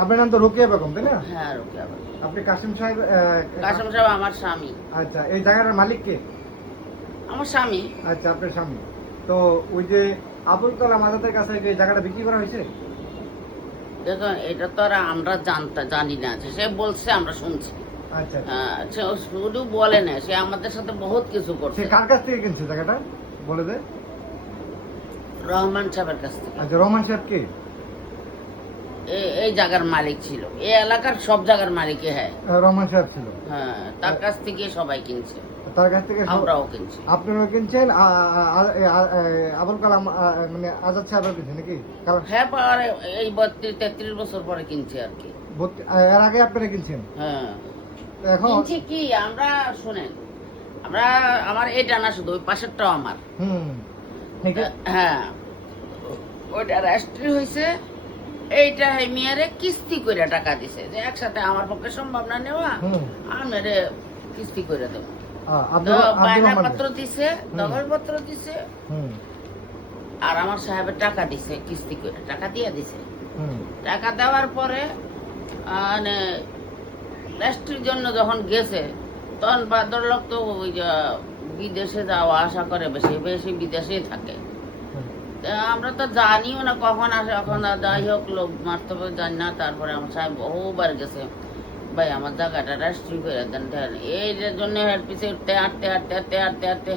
আপনার নাম তো রোকেয়া বেগম, তাই না? হ্যাঁ, রোকেয়া বেগম। আপনি কাসিম সাহেব আমার স্বামী। আচ্ছা, এই জায়গাটার মালিক কে? আমার স্বামী। আচ্ছা, আপনার স্বামী। তো ওই যে আবুল কালাম আজাদের কাছে এই জায়গাটা বিক্রি করা হয়েছে? দেখুন, এটা তো আর আমরা জানি না, সে বলছে, আমরা শুনছি। আচ্ছা, হ্যাঁ, সে শুধু বলে না, সে আমাদের সাথে বহুত কিছু করছে। সে কার কাছ থেকে কিনছে জায়গাটা বলে দে? রহমান সাহেবের কাছ থেকে। আচ্ছা, রহমান সাহেব কে? এই জায়গার মালিক ছিল, এই এলাকার সব জায়গার মালিক। হ্যাঁ, রহমান সাহেব ছিল। হ্যাঁ, তার কাছ থেকে সবাই কিনছে, তার কাছ থেকে আমরাও কিনছি। আপনারাও কিনছেন, আবুল কালাম মানে আজাদ সাহেবও কিনছে নাকি? হ্যাঁ, পরে এই 32-33 বছর পরে কিনছে আর কি। এর আগে আপনারা কিনছেন? হ্যাঁ, এখন কিনছি কি আমরা, শুনেন, আমার এটা না, শুধু ওই পাশেরটাও আমার। হ্যাঁ, ওইটা রেজিস্ট্রি হয়েছে। এইটা মেয়ারে কিস্তি করে টাকা দিছে, যে একসাথে আমার পক্ষে সম্ভব না নেওয়া, আমি কিস্তি করে দেবো। বায়নাপত্র দিছে, কাগজপত্র দিছে, আর আমার সাহেবের টাকা দিছে, কিস্তি করে টাকা দিয়ে দিছে। টাকা দেওয়ার পরে মানে রেজিস্ট্রির জন্য যখন গেছে, তখন ভদ্রলোক তো ওই বিদেশে যাওয়া আসা করে, বেশি বেশি বিদেশেই থাকে। আমরা তো জানিও না কখন আসে, এখন যাই হোক, লোক মারতে জানি না। তারপরে আমার সাহেব বহুবার গেছে, ভাই আমার জায়গাটা রেজিস্ট্রি করে দেন। এই জন্য পিছিয়ে উঠতে হাঁটতে হাঁটতে হাঁটতে হাঁটতে হাঁটতে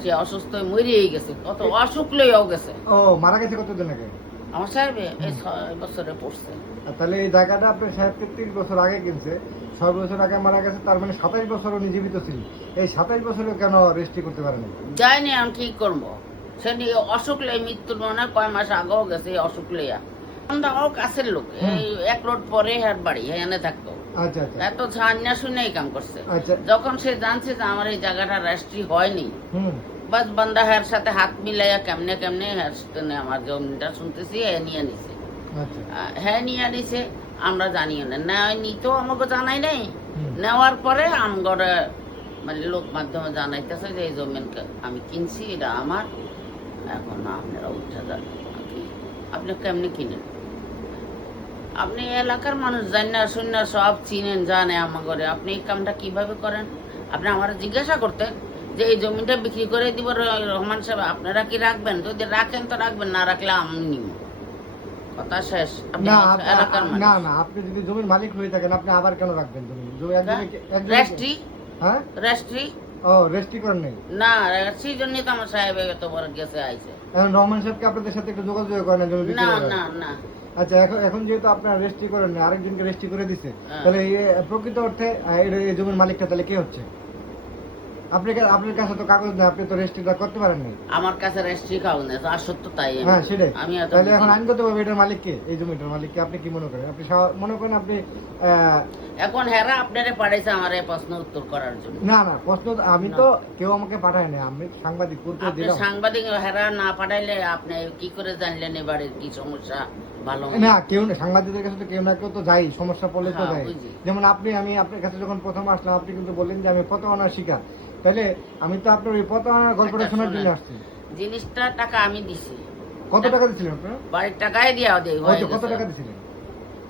সে অসুস্থ হয়ে মরিয়েই গেছে, কত অসুখ লইয়াও গেছে। ও মারা গেছে কতদিন আগে? আমার সাহেব এই 6 বছরে পড়ছে। তাহলে এই জায়গাটা আপনার সাহেব 30 বছর আগে কিনছে, 6 বছর আগে মারা গেছে, তার মানে 27 বছর উনি জীবিত ছিল। এই 27 বছরে কেন রেজিস্ট্রি করতে পারেনি? যায়নি, আমি কি করবো? সে অসুখ লেই মৃত্যুর মনে হয় কয় মাস আগেও গেছে অসুখ লইয়া। আমরাও কাছের লোক, এই 1 রোড পরে হার বাড়ি, এনে থাকতো। আচ্ছা আচ্ছা, এত জানা শুনেই কাম করছে। আচ্ছা, যখন সে জানছে যে আমার এই জায়গাটা রেজিস্ট্রি হয়নি, বাস বান্দা হ্যার সাথে হাত মিলাইয়া কেমনে কেমনে হ্যার সাথে আমার জমিটা শুনতেছি, হ্যাঁ নিয়ে নিছে। হ্যাঁ নিয়ে নিছে, আমরা জানিও না, নেওয়াই নিতেও আমাকে জানাই নাই। নেওয়ার পরে আমগরে মানে লোক মাধ্যমে জানাইতেছে যে এই জমিনকে আমি কিনছি, এটা আমার, এখন আপনারা উঠে যান। আপনি কেমনি কিনেন? আপনি এলাকার মানুষ জানেন, শুনে সব চিনেন, জানে আমাকে, আপনি এই কামটা কিভাবে করেন? আপনি আমার জিজ্ঞাসা করতেন যে এই জমিটা বিক্রি করে দিব রহমান সাহেব, আপনারা কি রাখবেন? যদি রাখেন তো রাখবেন, না রাখলে আমি নিব। কথা শেষ। না না, আপনি যদি জমির মালিক হয়ে থাকেন, আপনি আবার কেন রাখবেন জমি? রেজিস্ট্রি। হ্যাঁ, রেজিস্ট্রি। ও রেজিস্ট্রি করেন নাই? না, সেই জন্যই তো আমার সাহেব এত বড় গেছে আইছে। এখন রহমান সাহেবকে আপনাদের সাথে একটু যোগাযোগ করেন না জমি বিক্রি করার? না না। আচ্ছা, এখন যেহেতু আপনারা রেজিস্ট্রি করেন না, আরেকজনকে রেজিস্ট্রি করে দিছে, তাহলে প্রকৃত অর্থে এই জমির মালিকটা তাহলে কে হচ্ছে? আপনার কাছে তো কাগজ নেই, আপনি তো রেজিস্ট্রিটা করতে পারেন না। আমার কাছে রেজিস্ট্রি কাগজ নেই, আর সত্য তাই। হ্যাঁ, সেটাই। আমি তাহলে এখন আইনগতভাবে এটার মালিক কে? এই জমিটার মালিক কে? আপনি কি মনে করেন? আপনি মনে করেন আপনি এখন হেরা আপনারে পাঠাইছে আমার এই প্রশ্ন উত্তর করার জন্য। না না, প্রশ্ন আমি তো কেউ আমাকে পাঠায় না, আমি সাংবাদিক করতে দিলাম। সাংবাদিক হেরা না পাঠাইলে আপনি কি করে জানলেন এই বাড়ির কি সমস্যা? ভালো না, কেউ না, সাংবাদিকদের কাছে তো কেউ না কেউ তো যাই, সমস্যা পড়লে তো যাই। যেমন আমি আপনার কাছে যখন প্রথম আসলাম, আপনি কিন্তু বললেন যে আমি প্রতারণার শিকার। তাহলে আমি তো আপনার ওই প্রতারণার গল্পটা শোনার জন্য আসছি। জিনিসটা টাকা আমি দিছি। কত টাকা দিছিলেন আপনারা? বাড়ির টাকাই দিয়া দেই। কত টাকা দিছিলেন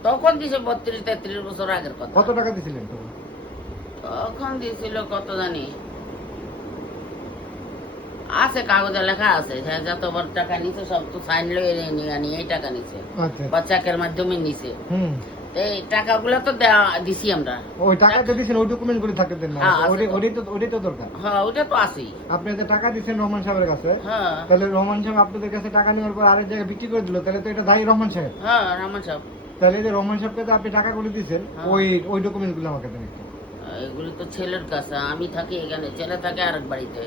তখন? দিছে 32-33 বছর আগের কথা। কত টাকা দিছিলেন তখন দিছিল কত জানি, আছে কাগজে লেখা আছে, যতবার টাকা নিছে সব তো সাইন লয়ে নিয়ে এই টাকা নিছে, বা চেকের মাধ্যমে নিছে। এই টাকাগুলো তো দিছি আমরা। ওই টাকা তো দিছেন, ওই ডকুমেন্ট গুলো থাকতে দেন না? ওইটাই তো দরকার। হ্যাঁ, ওইটা তো আছেই। আপনি যে টাকা দিছেন রহমান সাহেবের কাছে, হ্যাঁ, তাহলে রহমান সাহেব আপনাদের কাছে টাকা নেওয়ার পর আরেক জায়গায় বিক্রি করে দিল, তাহলে তো এটা দায়ী রহমান সাহেব। হ্যাঁ, রহমান সাহেব। তাহলে যে রহমান সাহেবকে তো আপনি টাকা করে দিয়েছেন, ওই ডকুমেন্ট গুলো আমাকে দেন। এগুলি তো ছেলের কাছে, আমি থাকি এখানে, ছেলে থাকে আরেক বাড়িতে।